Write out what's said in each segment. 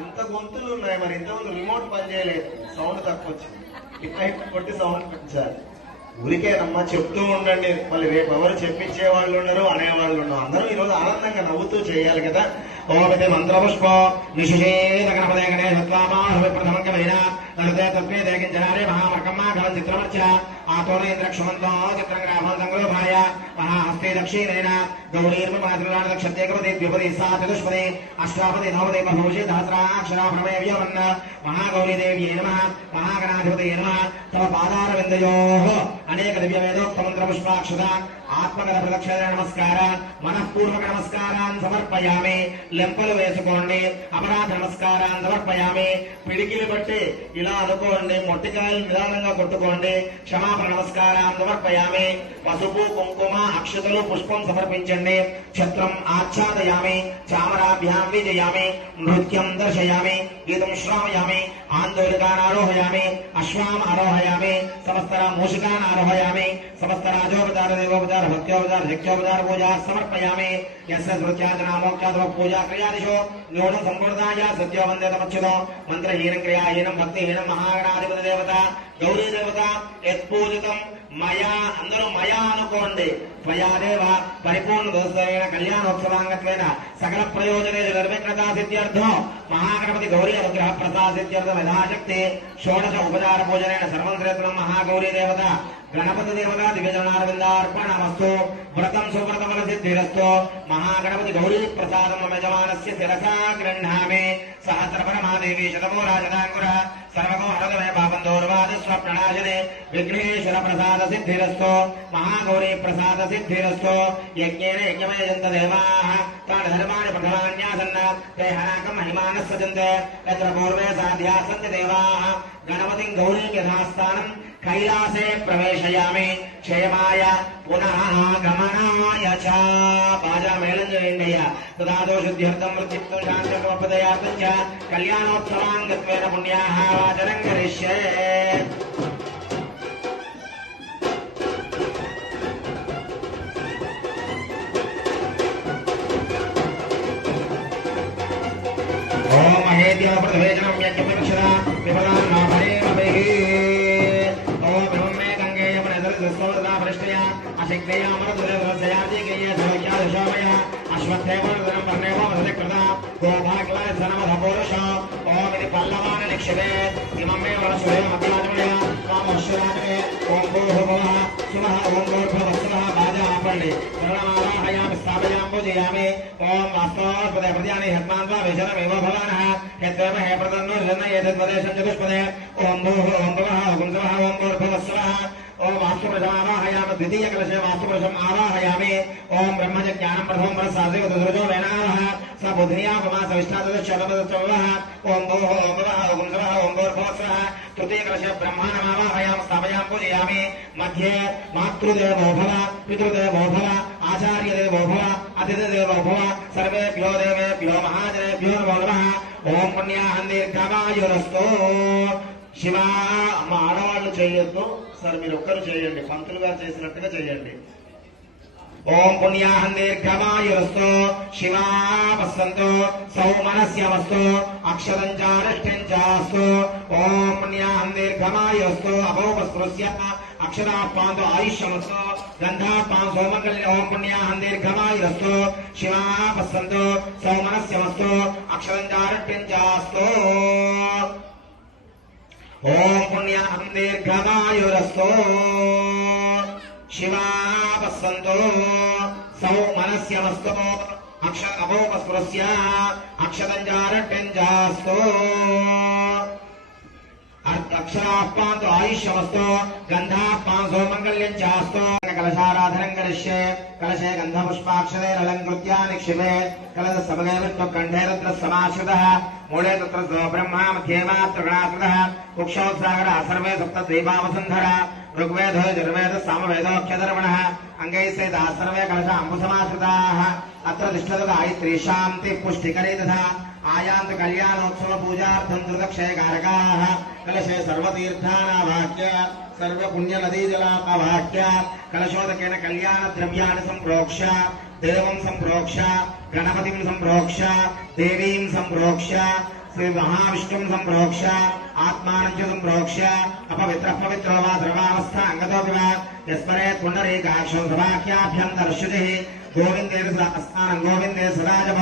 ఇంత గొంతులు ఉన్నాయి మరి ఇంతకుముందు రిమోట్ పని చేయలేదు. సౌండ్ తక్కువ వచ్చింది ఇట్లా కొట్టి సౌండ్ పెంచాలి ఊరికేనమ్మా చెప్తూ ఉండండి. మళ్ళీ రేపు ఎవరు చెప్పించే వాళ్ళు ఉన్నారు అనేవాళ్ళు ఉన్నారు అందరూ ఈ రోజు ఆనందంగా నవ్వుతూ చేయాలి కదా. ఓమితే మంత్రపుష్ప నిషేధ గణపదే గణేశ ప్రథమంగమైన తప్పే తత్వే దేగించనారే మహామర్కమ్మ గణం చిత్రమర్చ. ఆతోనేంద్రక్షమంతో చిత్రంగ్రామం సంగ్రహాయ మహాహస్తే దక్షిణేన. గౌరీర్మ మాతృరాణ దక్షతే ద్విపది సా చతుష్పది అష్టాపది నవపది బహుషి సహస్రాక్షరా ప్రమేవ్యవన్న మహాగౌరీ దేవ్యే నమ. మహాగణాధిపతయే నమ. తమ పాదార విందయో అనేక దివ్య వేదోక్త మంత్ర పుష్పాక్షత ఆత్మగత ప్రదక్షిణ నమస్కార. మనఃపూర్వక నమస్కారాన్ని సమర్పయామి. లెంపలు వేసుకోండి. అపరాధ నమస్కారాన్ని సమర్పయామి. పిడికిలు బట్టి ఇలా అనుకోండి. మొట్టికాయలు నిదానంగా కొట్టుకోండి. క్షమా నమస్కారాన్ని సమర్పయామి పసుపు కుంకుమ అక్షతలు పుష్పం సమర్పించండి. ఛత్రం ఆచ్ఛాదయామి. చామరాభ్యాం విజయామి. నృత్యం దర్శయామి. గీతం శ్రావయామి. ఆందోళకాన్ ఆరోహయామి అశ్వాం ఆరోహయామి. సమస్తర మూషికాన్ ఆరోహయామి సమస్త రాజోపచార దేవోపచార భక్త్యోపచార శక్త్యోపచార పూజా సమర్పయామి. ఎస్ స్మృత్యాచన మోక్షాత్మ పూజా క్రియాదిషు. న్యూనం సంపూర్ణాయ సత్యో వందే తమచ్యుతో. మంత్రహీనం క్రియాహీనం భక్తిహీనం మహాగణాధిపతి దేవత. గౌరీ దేవత యత్పూజితం మయా అందరూ మయా అనుకోండి మయాదేవ పరిపూర్ణ దోషమైన కళ్యాణోత్సవాంగత్వేన సకల ప్రయోజనే నిర్విఘ్నతా సిద్ధ్యర్థం మహాగణపతి గౌరీ అనుగ్రహ ప్రసాద సిద్ధ్యర్థం యథాశక్తి షోడశ ఉపచార పూజనైన సర్వశ్రేత్రం మహాగౌరీ దేవత గణపతి దేవత దివ్యజనార్విందార్పణమస్తు వ్రతం సువ్రతమల సిద్ధిరస్తు మహాగణపతి గౌరీ ప్రసాదం యజమానస్య శిరసా గృహ్ణామి సహస్రపరమాదేవి శతమో రాజదాంగుర సర్వగో పాపం పాపందోర్వాద స్వప్రణాశనే విఘ్నేశ్వర ప్రసాద సిద్ధిరస్తో మహాగౌరీ ప్రసాద సిద్ధిరస్తో యజ్ఞేన యజ్ఞమయంత దేవా తాను ధర్మాన్ని ప్రథమాన్యాసన్న తే హనాకం మహిమానः సజంతే యత్ర పూర్వే సాధ్యాసంతి దేవా గణపతిం గౌరీం యథాస్థానం कैलासे प्रवेशयामि क्षेमाय पुनः गमनाय च। बाजामेलञ्जनेण्डया तदा दोषुद्ध्यर्थं वृत्तित्वं शान्तकोपदयार्थं च कल्याणोत्तमाङ्गत्वेन पुण्याः वाचनं करिष्ये। ॐ महेद्या प्रवेशनं यज्ञपरिक्षरा विफलान् नाभरेण दिग्गया मरुदुरवसया दिग्गया सर्वज्ञा दशामया अश्वत्थेवणगुरं पर्णेवो मधुरकृता गोभागलाय सनमधपुरुष ओम इति पल्लवान निक्षिपे इमं मे वरसुरे मध्याजमया कामश्वराजमे ओम भूभुवः सुमः ओम गोर्भवत्सवः बाजापण्डे करुणमालाहयामि स्थापयाम्बुजयामि ओम वास्तवास्पदे प्रत्यानि हत्मान्त्वा विशरमेव भवानः यत्रेव हे प्रतन्नो जन्न एतद्वदेशं चतुष्पदे ओम भूः ओम भवः ओम सवः ओम गोर्भवत्सवः ఓం భూర్భువః స్వః ద్వితీయ కలశ వాస్తుపురుషం ఆవాహయామి ఓం బ్రహ్మజ జ్ఞానం ప్రథమం ప్రసాదే దుర్జో వేణావః స బుద్ధియాపమా సవిష్టాదశతమదచవః ఓం భూః ఓం భవః ఓం సవః ఓం భూర్భువః తృతీయ కలశ బ్రహ్మాణమావాహయామి స్థాపయాం పూజయామి. మధ్యే మాతృదేవో భవ పితృదేవో భవ ఆచార్యదేవో భవ అతిథిదేవో భవ సర్వేభ్యో దేవేభ్యో మహాజనేభ్యో నమో నమః. ఓం పుణ్యాహం దీర్ఘమాయురస్తో. శివా అమ్మ ఆడవాళ్ళు చేయొద్దు. సరే మీరు ఒక్కరు చేయండి పంతులు గారు చేసినట్టుగా చేయండి. ఓం పుణ్యాహం దీర్ఘమాయురస్తు శివా వసంతు అక్షరం చారిష్టం చాస్తు ఓం పుణ్యాహం దీర్ఘమాయురస్తు అభోపస్పృశ్య అక్షరాపాంతో ఆయుష్యమస్తు గంధాపాం సోమంగళ్య ఓం పుణ్యాహం దీర్ఘమాయురస్తు శివా వసంతు సౌమనస్య వస్తు అక్షరం చారిష్టం చాస్తు ఓం పుణ్య దీర్ఘమాయురస్తు శివా వసంతో సౌ మనస్యమస్తు అక్ష అభోపస్పృశ్య అక్షరంజారట్యంజాస్తు అక్షరాపాంతో ఆయుష్యమస్తు గంధాపాం సోమంగళ్యం చాస్తో కలశారాధనం కరిష్యే కలశే గంధపుష్పాక్షరైరలంకృత్య నిక్షిపే కలశ సమగే విష్ణు కంఠే రుద్ర సమాశ్రిత మూలే తత్ర సో బ్రహ్మ మధ్యే మాత్ర గణాకృత కుక్షోత్సాగర సర్వే సప్త ద్వీపావసుంధర ఋగ్వేదో యజుర్వేద సామవేదోఖ్యధర్మణ అంగైసేదా సర్వే కలశ అంబుసమాశ్రితాః అత్ర తిష్టదు గాయత్రీ శాంతి పుష్టికరే తథా ఆయాంత కళ్యాణోత్సవ పూజార్థం ధృతక్షయకారకాः కలశే సర్వతీర్థానావాక్య సర్వపుణ్యనదీజలాపవాక్య కలశోదకేన కళ్యాణ ద్రవ్యాన్ని సంప్రోక్ష దేవం సంప్రోక్ష గణపతిం సంప్రోక్ష దేవీం సంప్రోక్ష శ్రీ మహావిష్ణుం సంప్రోక్ష ఆత్మానం చ సంప్రోక్ష అపవిత్ర పవిత్రో వా ద్రవావస్థ అంగతో వివ యస్మరే పుండరీకాక్షం సమాఖ్యాభ్యం దర్శతి గోవిందే స్నానం గోవిందే సదాజమ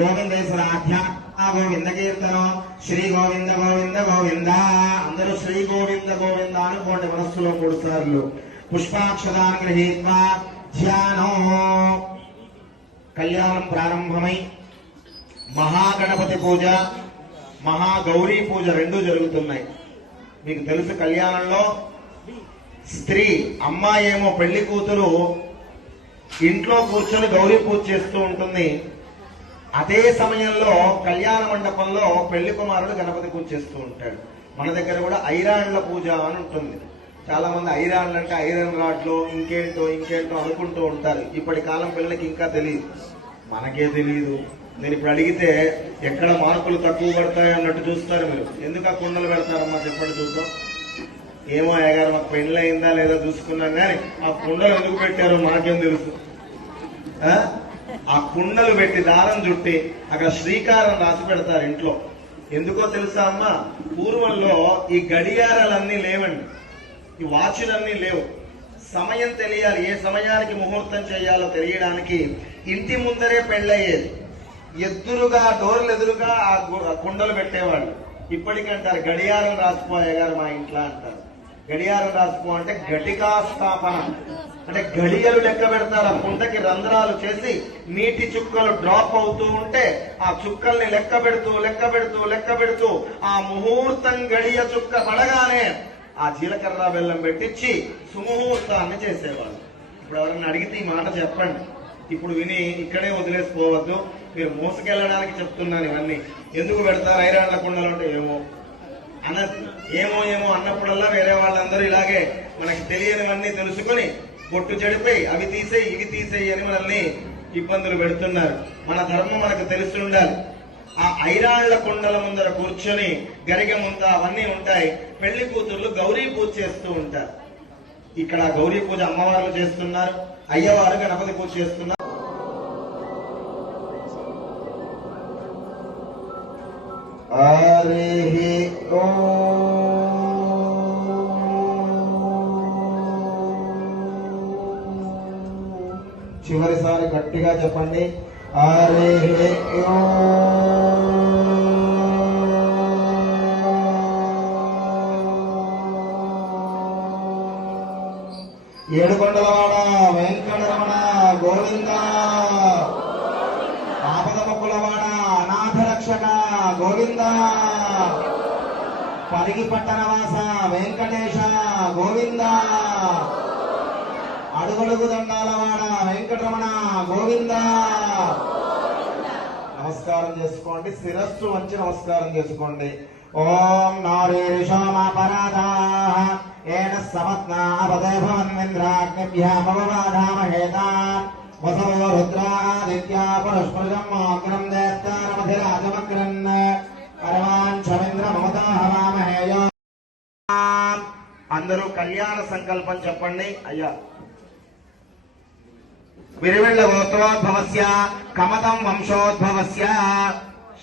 గోవిందేశ్వర సదాధ్యాత్మ గోవింద కీర్తనం శ్రీ గోవింద గోవింద గోవింద అందరూ శ్రీ గోవింద గోవింద అనుకోండి మనస్సులో మూడు సార్లు. పుష్పాక్షదాన్ని ధ్యానం. కళ్యాణం ప్రారంభమై మహాగణపతి పూజ మహాగౌరీ పూజ రెండు జరుగుతున్నాయి. మీకు తెలుసు కళ్యాణంలో స్త్రీ అమ్మాయేమో పెళ్ళి కూతురు ఇంట్లో కూర్చొని గౌరీ పూజ చేస్తూ ఉంటుంది. అదే సమయంలో కళ్యాణ మండపంలో పెళ్ళి కుమారుడు గణపతి పూజ చేస్తూ ఉంటాడు. మన దగ్గర కూడా ఐరాన్ల పూజ అని ఉంటుంది. చాలా మంది ఐరాన్లు అంటే ఐరన్ రాడ్లు ఇంకేంటో ఇంకేంటో అనుకుంటూ ఉంటారు. ఇప్పటి కాలం పిల్లలకి ఇంకా తెలియదు. మనకే తెలియదు. నేను ఇప్పుడు అడిగితే ఎక్కడ మార్కులు తక్కువ పడతాయి అన్నట్టు చూస్తారు మీరు. ఎందుకు ఆ కుండలు పెడతారమ్మా చెప్పండి చూద్దాం. ఏమో అయ్యగారు మాకు పెళ్ళి అయిందా లేదా చూసుకున్నాం కానీ ఆ కుండలు ఎందుకు పెట్టారో మాకేం తెలుసు. ఆ? కుండలు పెట్టి దారం చుట్టి అక్కడ శ్రీకారం రాసి పెడతారు ఇంట్లో. ఎందుకో తెలుసా అమ్మా? పూర్వంలో ఈ గడియారాలన్నీ లేవండి. ఈ వాచులన్నీ లేవు. సమయం తెలియాలి. ఏ సమయానికి ముహూర్తం చేయాలో తెలియడానికి ఇంటి ముందరే పెళ్ళయ్యేది. ఎదురుగా డోర్లు ఎదురుగా ఆ ఆ కుండలు పెట్టేవాళ్ళు. ఇప్పటికంటారు గడియారం రాసిపోయే గారు మా ఇంట్లో అంటారు. గడియారం రాసుకో అంటే గటికా స్థాపన. అంటే గడియలు లెక్క పెడతారు. ఆ కుండకి రంధ్రాలు చేసి నీటి చుక్కలు డ్రాప్ అవుతూ ఉంటే ఆ చుక్కల్ని లెక్క పెడుతూ లెక్క పెడుతూ లెక్క పెడుతూ ఆ ముహూర్తం గడియ చుక్క పడగానే ఆ జీలకర్ర బెల్లం పెట్టించి సుముహూర్తాన్ని చేసేవాళ్ళు. ఇప్పుడు ఎవరన్నా అడిగితే ఈ మాట చెప్పండి. ఇప్పుడు విని ఇక్కడే వదిలేసిపోవద్దు. మీరు మోసుకెళ్ళడానికి చెప్తున్నాను ఇవన్నీ. ఎందుకు పెడతారు? ఐరాళ్ళ కుండలు అంటే ఏమో. అన్న ఏమో ఏమో అన్నప్పుడల్లా వేరే వాళ్ళందరూ ఇలాగే మనకి తెలియనివన్నీ తెలుసుకొని బొట్టు చెడిపోయి అవి తీసేయి ఇవి తీసేయి అని మనల్ని ఇబ్బందులు పెడుతున్నారు. మన ధర్మం మనకు తెలిసి ఉండాలి. ఆ ఐరాళ్ళ కొండల ముందర కూర్చొని గరిగ ముంత అవన్నీ ఉంటాయి. పెళ్ళి కూతుర్లు గౌరీ పూజ చేస్తూ ఉంటారు. ఇక్కడ గౌరీ పూజ అమ్మవారు చేస్తున్నారు. అయ్యవారు గణపతి పూజ చేస్తున్నారు. హరి చివరిసారి గట్టిగా చెప్పండి. హరి ఏడుకొండలవాడ వెంకటరమణ గోవింద. ఆపదముకులవాడ అనాథ గోవింద. పరిగి పట్టణవాస వెంకటేశ గోవింద. అడుగడుగు దండాలవాడ వెంకటరమణ గోవింద. నమస్కారం చేసుకోండి శిరస్సు వచ్చి నమస్కారం చేసుకోండి. ఓం నారీషోమాపరాధా ఏన సమత్నా అపదే భవన్మింద్రాగ్నిభ్యామవబాధామహేతాన్ వసవో రుద్రాదిత్యా పురస్పృశం పరమాన్ దేత్తానమధిరాజమగ్రన్ మమతా హవామహేయ అందరూ కళ్యాణ సంకల్పం చెప్పండి. అయ్యా. విరివిళ్ళ గోత్రోద్భవస్య కమతం వంశోద్భవస్య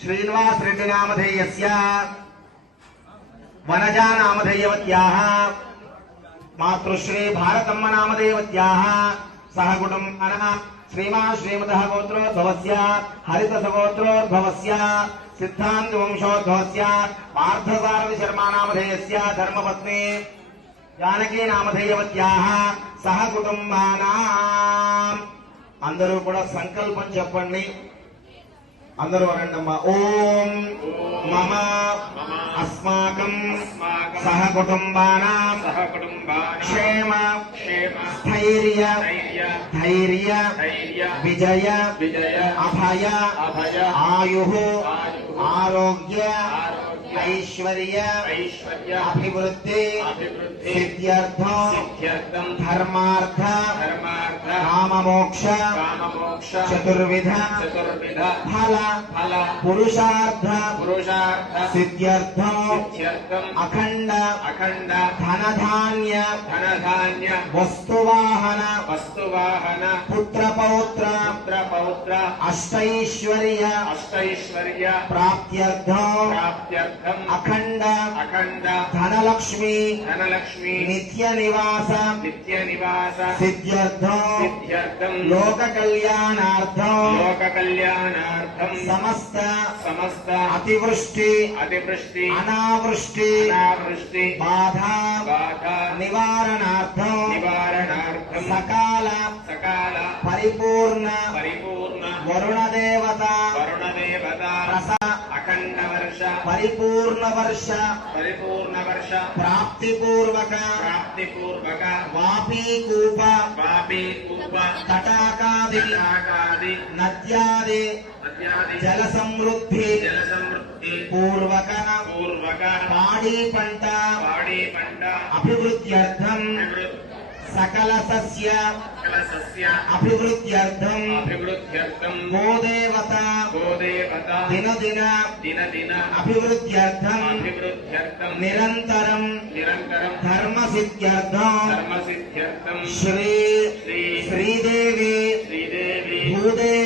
శ్రీనివాస్ రెడ్డి నామధేయస్య వనజా నామధేయవత్యాహ మాతృశ్రీ భారతమ్మ నామధేయవత్యాः సహ కుటుంబన శ్రీమాన్ శ్రీమతः గోత్రోద్భవస్య హరిత సగోత్రోద్భవస్య సిద్ధాంతి వంశోద్భవస్య పార్థసారథి శర్మా నామధేయస్య ధర్మపత్ని. జానకీ నామధేయవత్యాः సహ కుటుంబానాం. అందరూ కూడా సంకల్పం చెప్పండి. అందరూ అనండమ్మా. ఓం మమ అస్మాకం సహ కుటుంబానాం క్షేమ స్థైర్య ధైర్య విజయ విజయ అభయ అభయ ఆయు ఆరోగ్య ఐశ్వర్య అభివృద్ధి సిద్ధ్యర్థం ధర్మార్థ కామమోక్ష చతుర్విధ ఫల పురుషార్థ సిద్ధ్యర్థం అఖండ అఖండ ధనధాన్య ధనధాన్య వస్తువాహన వస్తువాహన పుత్రపౌత్ర పుత్ర పౌత్ర అష్టైశ్వర్య అష్టైశ్వర్య ప్రాప్త్యర్థం ప్రాప్త్యర్థం అఖండ అఖండ ధనలక్ష్మి ధనలక్ష్మి నిత్య నివాస నిత్య నివాస సిద్ధ్యర్థం సిద్ధ్యర్థం లోక కళ్యాణార్థం లోక కళ్యాణార్థం సమస్త సమస్త అతివృష్టి అతివృష్టి అనావృష్టి అనావృష్టి బాధ బాధ నివారణార్థం నివారణార్థం సకాల సకాల పరిపూర్ణ పరిపూర్ణ వరుణ దేవత వరుణ దేవత అఖండ వర్ష పరిపూర్ణ వర్ష పరిపూర్ణ వర్ష ప్రాప్తి పూర్వక ప్రాప్తి పూర్వక వాపీ కూప పాపి కూప తటాకాది. తటాకాది. నద్యాది. నద్యాది. జల సమృద్ధి జల సమృద్ధి పూర్వక. పూర్వక. పాడి పంట పాడి పంట అభివృద్ధ్యర్థం అభివృద్ధి. సకల సస్య అభివృద్ధ్యర్థం అభివృద్ధ్యర్థం గోదేవత గోదేవత దినదిన దిన దిన అభివృద్ధ్యర్థం అభివృద్ధ్యర్థం నిరంతరం నిరంతరం ధర్మ సిద్ధ్యర్థం ధర్మ సిద్ధ్యర్థం శ్రీ శ్రీ శ్రీదేవి భూదేవి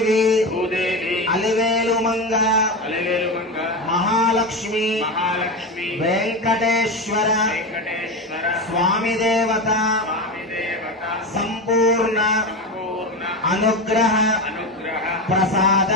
అనుగ్రహ ప్రసాద